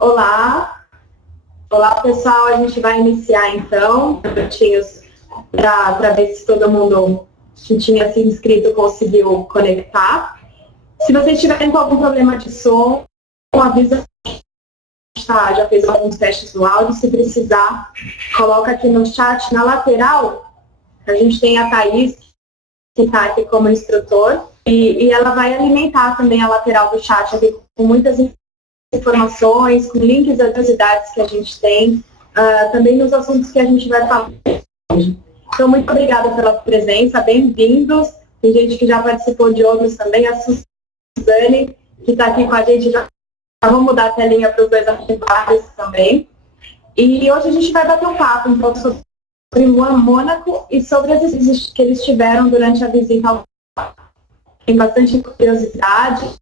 Olá, olá pessoal, a gente vai iniciar então, minutinhos para ver se todo mundo que tinha se inscrito conseguiu conectar. Se vocês tiverem com algum problema de som, avisa, já fez alguns testes do áudio, se precisar, coloca aqui no chat, na lateral, a gente tem a Thaís, que está aqui como instrutor, e ela vai alimentar também a lateral do chat aqui com muitas informações, com links das curiosidades que a gente tem, também nos assuntos que a gente vai falar hoje. Então, muito obrigada pela presença, bem-vindos. Tem gente que já participou de outros também, a Suzane, que está aqui com a gente, já vamos mudar a telinha para os dois ativados também. E hoje a gente vai bater um papo um pouco sobre Mônaco e sobre as visitas que eles tiveram durante a visita ao parque. Tem bastante curiosidade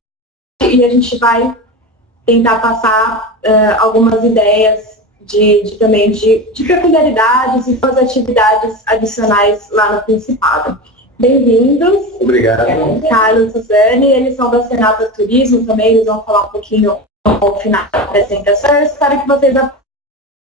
e a gente vai tentar passar algumas ideias também de peculiaridades e suas atividades adicionais lá no Principado. Bem-vindos. Obrigado. Carlos e Suzane, eles são da Senato Turismo também, eles vão falar um pouquinho ao final da apresentação. Eu espero que vocês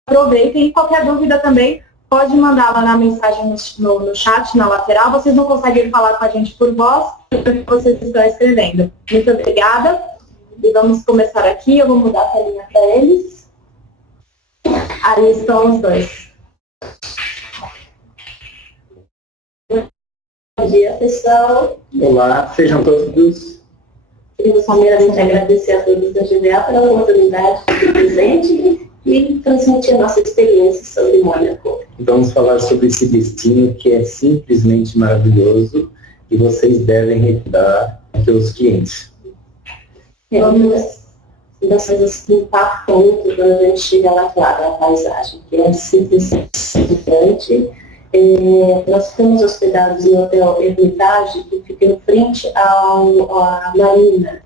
aproveitem e qualquer dúvida também pode mandar lá na mensagem no chat, na lateral. Vocês não conseguem falar com a gente por voz, porque vocês estão escrevendo. Muito obrigada. E vamos começar aqui. Eu vou mudar a telinha para eles. Aí estão os dois. Bom dia, pessoal. Olá, sejam todos. Queremos primeiramente agradecer a todos da GVA pela oportunidade de estar presente e transmitir a nossa experiência sobre Mônaco. Vamos falar sobre esse destino que é simplesmente maravilhoso e vocês devem recomendar aos seus clientes. É uma das coisas que impactam muito quando a gente chega lá, claro, a paisagem, que é simplesmente gigante. Nós ficamos hospedados no Hotel Hermitage, que fica em frente à marina.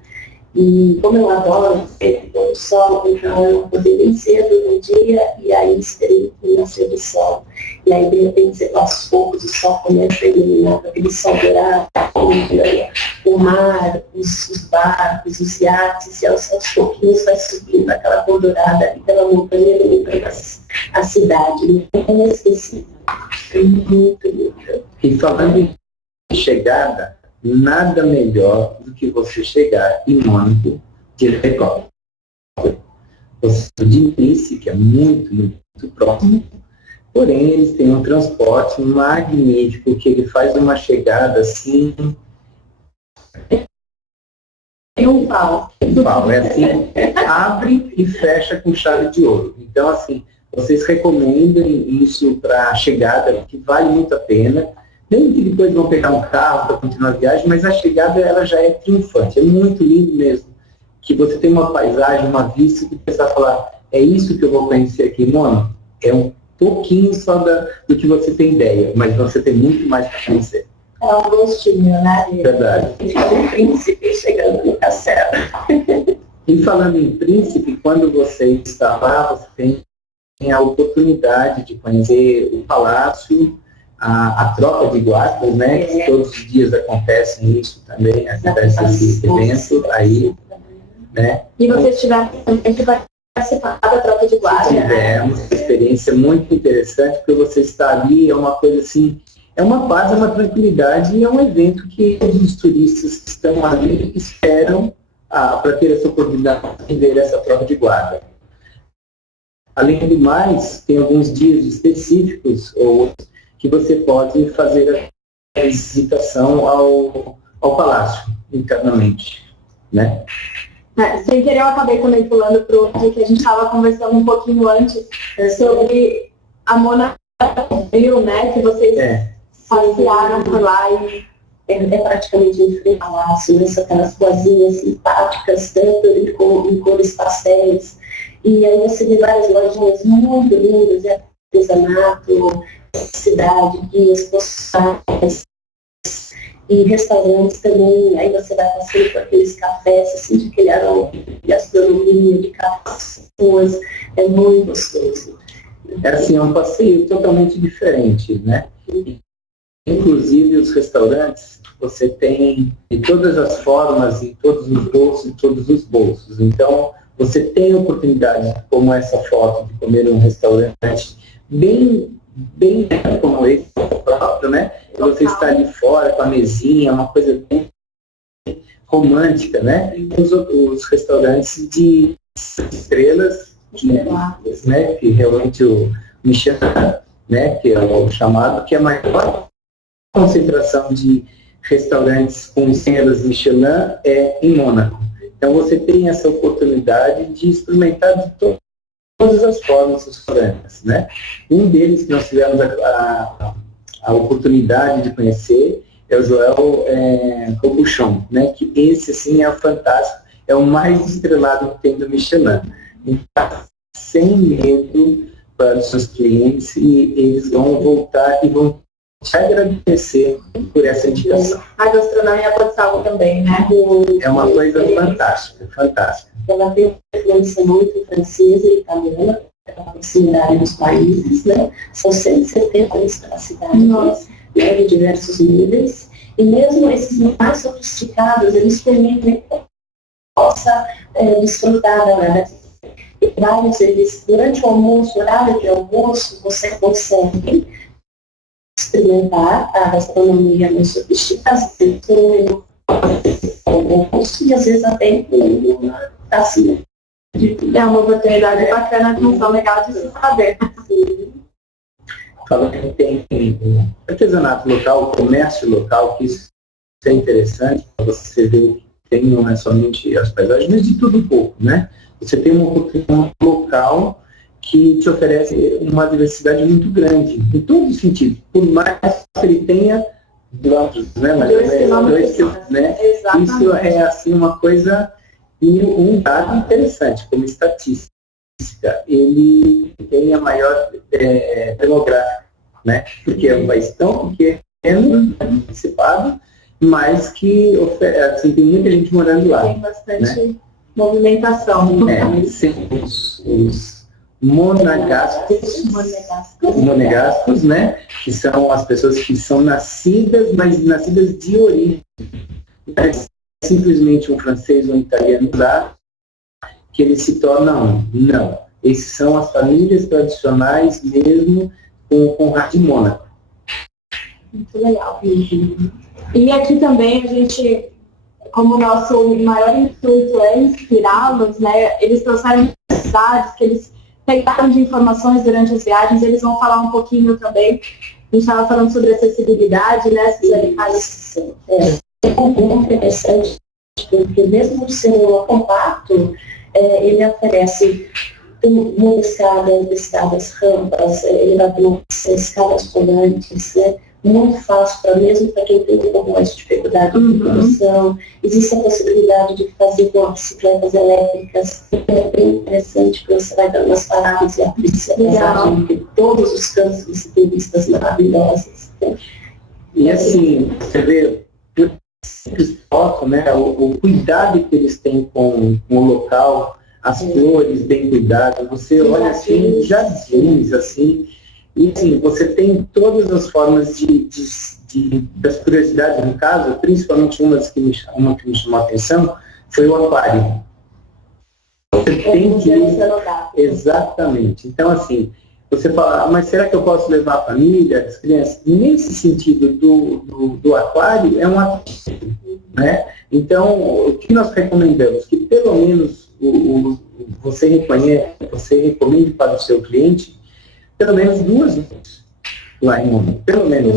E como eu adoro o sol, então eu acordei bem cedo no dia e aí esperei o nascer do sol. E aí, de repente, aos poucos, o sol começa a iluminar aquele sol dourado, o mar, os barcos, os iates, e aos pouquinhos vai subindo aquela cor dourada ali pela montanha, limpando a cidade. É inesquecível. É muito lindo. E falando em chegada, nada melhor do que você chegar em Mônaco de helicóptero. Você de Nice, que é muito, muito próximo, porém eles têm um transporte magnífico, que ele faz uma chegada assim... Triunfal. É assim, abre e fecha com chave de ouro. Então, assim, vocês recomendem isso para a chegada, que vale muito a pena. Nem que depois vão pegar um carro para continuar a viagem, mas a chegada ela já é triunfante. É muito lindo mesmo. Que você tem uma paisagem, uma vista, que você vai falar, é isso que eu vou conhecer aqui em Mônaco? É um pouquinho só do que você tem ideia, mas você tem muito mais para conhecer. É um gostinho, né? Verdade. Um príncipe chegando no castelo. E falando em príncipe, quando você está lá, você tem a oportunidade de conhecer o palácio, a troca de guardas, né? Que todos os dias acontecem isso também, acontece esse evento aí, né? E vocês tiveram também que participar da troca de guarda, né? É uma experiência muito interessante, porque você está ali, é uma coisa assim, é uma paz, é uma tranquilidade, e é um evento que os turistas que estão ali esperam para ter essa oportunidade de ver essa troca de guarda. Além do mais, tem alguns dias específicos ou que você pode fazer a visitação ao palácio internamente, né? Sem querer, eu acabei também pulando para o que a gente estava conversando um pouquinho antes sobre a Mônaco, né? Que vocês passearam por lá e é praticamente em frente ao palácio, né? Aquelas ruazinhas simpáticas, tanto em cores pastéis. E aí você vê várias lojinhas muito lindas, artesanato, cidade, guias postais e restaurantes também. Aí você vai passando por aqueles cafés, assim, de aquele aroma de gastronomia, de cafés, é muito gostoso. É assim, é um passeio totalmente diferente, né? Inclusive os restaurantes, você tem de todas as formas, em todos os bolsos, em todos os bolsos. Então, você tem oportunidade, como essa foto, de comer num restaurante bem como esse próprio, né? Você está ali fora com a mesinha, uma coisa bem romântica, né? Os restaurantes de estrelas, né? Que realmente o Michelin, né? Que é o chamado, que é a maior concentração de restaurantes com estrelas Michelin é em Mônaco. Então você tem essa oportunidade de experimentar de todas as formas os restaurantes, né? Um deles que nós tivemos a oportunidade de conhecer é o Joel Robuchon, né? Que esse, assim, é fantástico, é o mais estrelado que tem do Michelin. Então, sem medo para os seus clientes, e eles vão voltar e vão te agradecer por essa indicação. A gastronomia pode salvo também, né? É uma coisa fantástica, fantástica. Ela tem uma influência muito francesa e italiana, pela proximidade dos países, né? São 170 cidades, né, de diversos níveis, e mesmo esses mais sofisticados, eles permitem que possa desfrutar da vários deles. Durante o almoço, horário de almoço, você consegue experimentar a gastronomia mais sofisticada, e às vezes até uma tacinha. É uma oportunidade bacana, função legal de se saber. Falando que tem artesanato local, comércio local, que isso é interessante para você ver que tem não é somente as paisagens, mas de tudo um pouco, né? Você tem uma oportunidade local que te oferece uma diversidade muito grande, em todos os sentidos, por mais que ele tenha quilômetros, né? Mas 2 quilômetros, né? Isso é assim uma coisa, e um dado interessante, como estatística, ele tem a maior demográfica, né? Porque é um país tão pequeno, participado, mas que assim, tem muita gente morando lá. Tem bastante, né, movimentação. Os monegascos, né? Que são as pessoas que são nascidas, mas nascidas de origem. Não é simplesmente um francês ou um italiano lá, que eles se tornam, não. Esses são as famílias tradicionais mesmo com o de Mônaco. Muito legal. E aqui também a gente, como o nosso maior intuito é inspirá-los, né? Eles trouxeram cidades que eles pegaram de informações durante as viagens, eles vão falar um pouquinho também. A gente estava falando sobre acessibilidade, né? É muito interessante, porque mesmo sendo compacto, ele oferece muitas escadas, rampas, elevadores, escadas rolantes, né? Muito fácil, mesmo para quem tem um pouco mais de dificuldade de locomoção. Existe a possibilidade de fazer com bicicletas elétricas, é bem interessante, porque você vai dando umas paradas e aprecia a paisagem de todos os cantos que você tem vistas maravilhosas. Né? E assim, você vê, foto, né, o cuidado que eles têm com o local, as flores bem cuidadas, você olha assim, jardins, assim, e assim, você tem todas as formas das curiosidades, no caso, principalmente uma que me chamou a atenção, foi o aquário. Você tem que... Exatamente. Então, assim, você fala, mas será que eu posso levar a família, as crianças? Nesse sentido do aquário, é um ativo, né? Então, o que nós recomendamos? Que pelo menos você recomende para o seu cliente pelo menos 2 vezes lá em Mônaco. Pelo menos.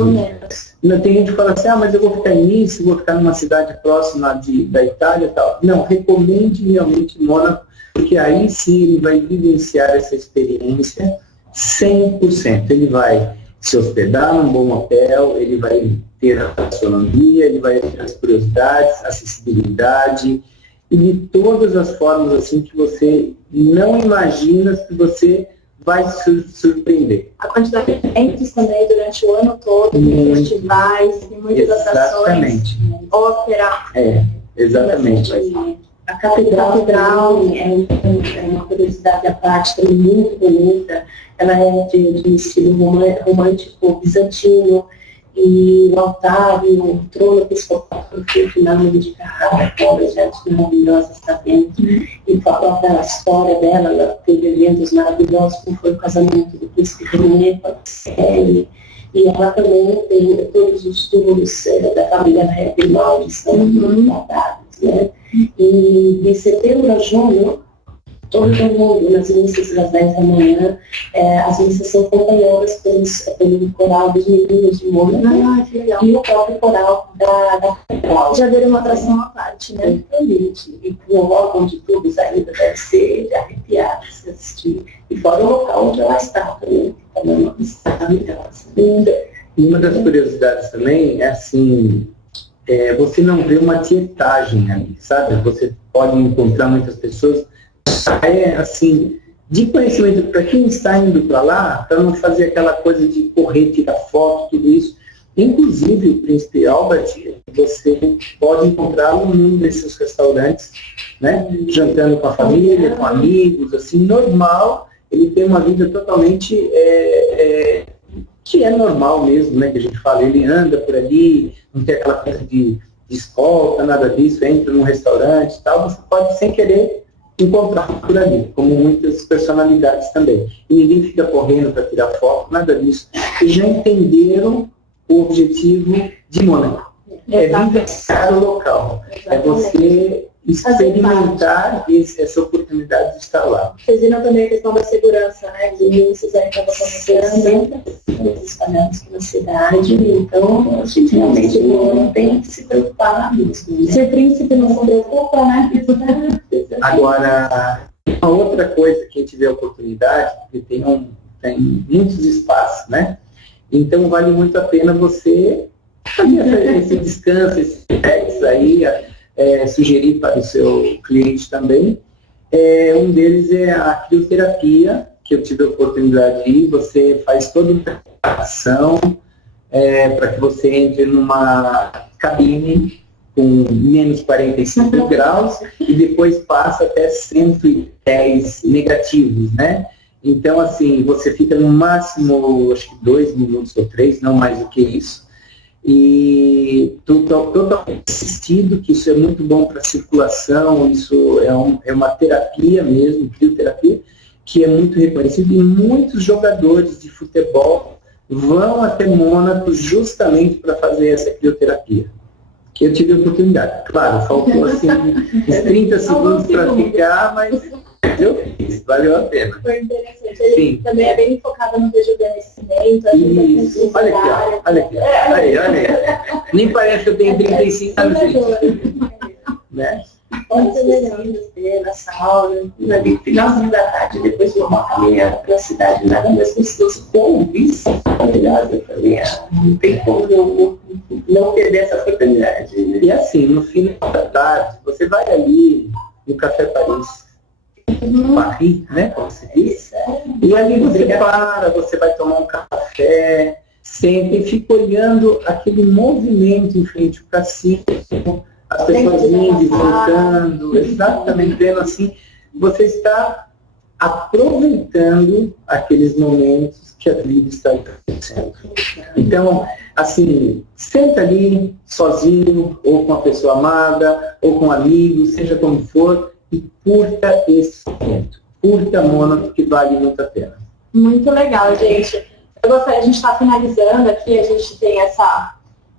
Não tem gente que fala assim, mas eu vou ficar em Nice, vou ficar numa cidade próxima da Itália e tal. Não, recomende realmente Mônaco, porque aí sim ele vai vivenciar essa experiência 100%. Ele vai se hospedar num bom hotel, ele vai ter a gastronomia, ele vai ter as curiosidades, acessibilidade, e de todas as formas assim que você não imagina, que você vai se surpreender. A quantidade de eventos também durante o ano todo, festivais, muitas atrações, ópera. Exatamente. A catedral é uma curiosidade à parte, também muito bonita. Ela é de estilo romântico, bizantino, e o altar e o trono episcopal foi finalmente de Carrara, obras de arte maravilhosas está dentro, e fala da história dela, ela teve eventos maravilhosos, como foi o casamento do príncipe René com a Célia, e ela também tem todos os túmulos da família Grimaldi, estão muito guardados, né? E de setembro a junho, todo mundo, nas missas das 10 da manhã, as missas são acompanhadas pelo coral dos meninos de Mônaco e o próprio coral da catedral. Já viram uma atração à parte, né? Exatamente. E o órgão de tubos ainda deve ser de arrepiar se assistir. E fora o local onde ela está também, que também é uma vista maravilhosa. E uma das curiosidades também é assim, você não vê uma tietagem ali, sabe? Você pode encontrar muitas pessoas, assim, de conhecimento para quem está indo para lá, para não fazer aquela coisa de correr, tirar foto, tudo isso. Inclusive, o Príncipe Albert, você pode encontrá-lo num desses restaurantes, né? Jantando com a família, com amigos, assim, normal. Ele tem uma vida totalmente que é normal mesmo, né? Que a gente fala, ele anda por ali, não tem aquela coisa de escolta, nada disso, entra num restaurante e tal, você pode, sem querer, encontrar por ali, como muitas personalidades também. E ninguém fica correndo para tirar foto, nada disso. Eles já entenderam o objetivo de Mônaco. É vivenciar o local. É você experimentar essa oportunidade de estar lá. Vocês viram também a questão da segurança, né? Os índices aí estavam começando. Espalhados pela cidade, então a gente realmente não tem que se preocupar mesmo. Se o príncipe não se preocupa, né? Agora, uma outra coisa que a gente vê a oportunidade, porque tem muitos espaços, né? Então vale muito a pena você fazer esse descanso, esse relax aí, sugerir para o seu cliente também. Um deles é a crioterapia, que eu tive a oportunidade de ir. Você faz toda uma preparação para que você entre numa cabine com menos 45 graus e depois passa até 110 negativos, né? Então, assim, você fica no máximo, acho que 2 minutos ou 3, não mais do que isso. E totalmente assistido, que isso é muito bom para a circulação, isso é uma terapia mesmo, crioterapia, que é muito reconhecido, e muitos jogadores de futebol vão até Mônaco justamente para fazer essa crioterapia. Que eu tive a oportunidade. Claro, faltou assim uns 30 segundos para ficar, mas eu fiz, valeu a pena. Foi interessante. Ele também é bem focado no rejuvenescimento. Isso, olha aqui, ó. Olha aqui. Olha aí. Nem parece que eu tenho 35 anos, gente. Né? Pode ser melhor, na sauna, no finalzinho da tarde, depois de uma caminhada pela cidade, nada mais gostoso com vista maravilhosa também. Não tem como não perder essa oportunidade. Né? E assim, no fim da tarde, você vai ali no Café Paris, Paris, né, como se diz, e ali você você vai tomar um café, senta e fica olhando aquele movimento em frente ao cassino, as pessoas indo e voltando, exatamente, vendo assim, você está aproveitando aqueles momentos que a vida está acontecendo. Então, assim, senta ali sozinho, ou com a pessoa amada, ou com amigos, seja como for, e curta esse momento. Curta Mônaco, que vale muito a pena. Muito legal, gente. A gente está finalizando aqui, a gente tem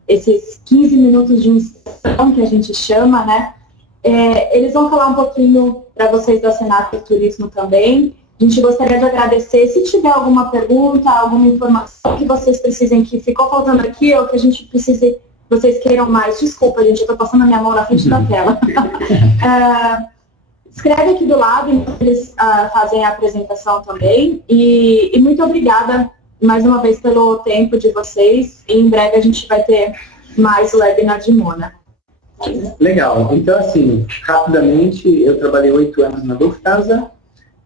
esses 15 minutos de instrução que a gente chama, né? Eles vão falar um pouquinho para vocês da Senac Turismo também. A gente gostaria de agradecer. Se tiver alguma pergunta, alguma informação que vocês precisem, que ficou faltando aqui, ou que a gente precise, vocês queiram mais, desculpa, gente, eu estou passando a minha mão na frente da tela. Escreve aqui do lado, enquanto eles fazem a apresentação também. E muito obrigada mais uma vez pelo tempo de vocês. E em breve a gente vai ter mais webinar de Mônaco. Legal. Então, assim, rapidamente, eu trabalhei 8 anos na Lufthansa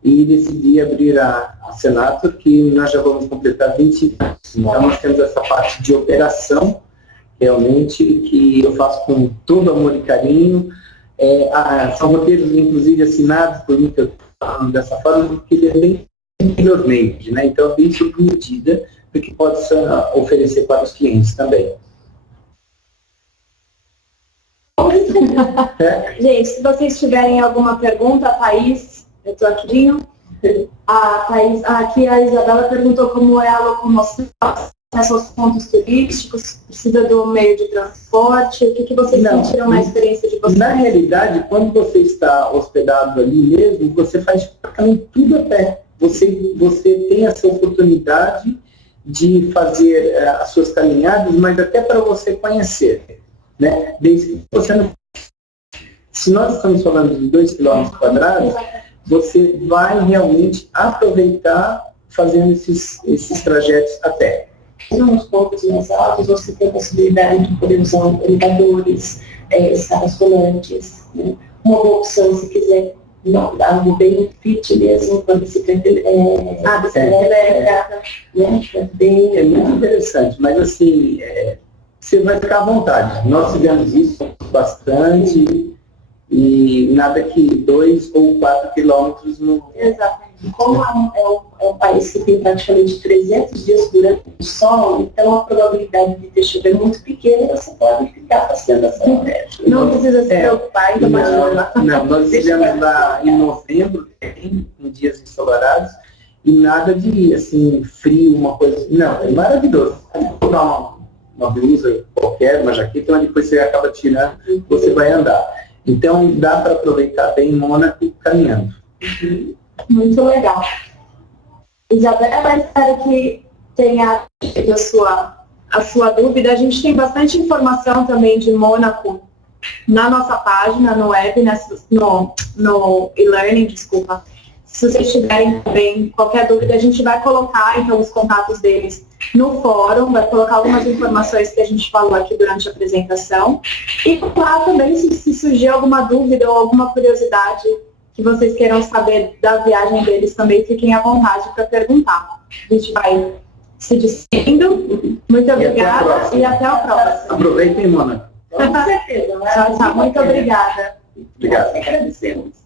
e decidi abrir a Senator, que nós já vamos completar 20 anos. Então, nós temos essa parte de operação, realmente, que eu faço com todo amor e carinho. São roteiros, inclusive, assinados por mim, que eu estou falando dessa forma, porque ele é bem tailor-made, né? Então, bem sob medida que possa oferecer para os clientes também. Gente, se vocês tiverem alguma pergunta, a Thaís, eu estou aqui. A Thaís, aqui a Isabela perguntou como é a locomoção, acesso aos pontos turísticos, precisa do meio de transporte, o que vocês sentiram na experiência de vocês? Na realidade, quando você está hospedado ali mesmo, você faz praticamente tudo a pé. Você tem essa oportunidade de fazer as suas caminhadas, mas até para você conhecer, né? Desde que você não... Se nós estamos falando de 2 km², você vai realmente aproveitar fazendo esses trajetos a pé. Nos pontos mais altos, você tem a possibilidade de poder usar elevadores, escadas rolantes, né? Uma boa opção, se quiser algo bem fit mesmo, com a bicicleta elétrica, né? É muito interessante, mas assim, você vai ficar à vontade. Nós fizemos isso bastante e nada que 2 ou 4 quilômetros no... Exatamente. Como é um país que tem praticamente 300 dias durante o sol, então a probabilidade de ter chuva é muito pequena, você pode ficar passeando essa neve. Não precisa se preocupar, ainda mais lá. Não, nós estivemos lá em novembro, em dias ensolarados, e nada de, assim, frio, uma coisa... Não, é maravilhoso. Comprar uma blusa qualquer, uma jaqueta, mas depois você acaba tirando, você vai andar. Então, dá para aproveitar bem Mônaco caminhando. Muito legal. Isabela, espero que tenha tido a sua dúvida. A gente tem bastante informação também de Mônaco na nossa página, no web, no e-learning, desculpa. Se vocês tiverem também qualquer dúvida, a gente vai colocar, então, os contatos deles no fórum, vai colocar algumas informações que a gente falou aqui durante a apresentação. E lá também, se surgir alguma dúvida ou alguma curiosidade que vocês queiram saber da viagem deles, também fiquem à vontade para perguntar. A gente vai se despedindo. Muito obrigada e até a próxima. Aproveitem, Mônaco. Com certeza. Tchau, tchau. Muito obrigada. Obrigado. Agradecemos.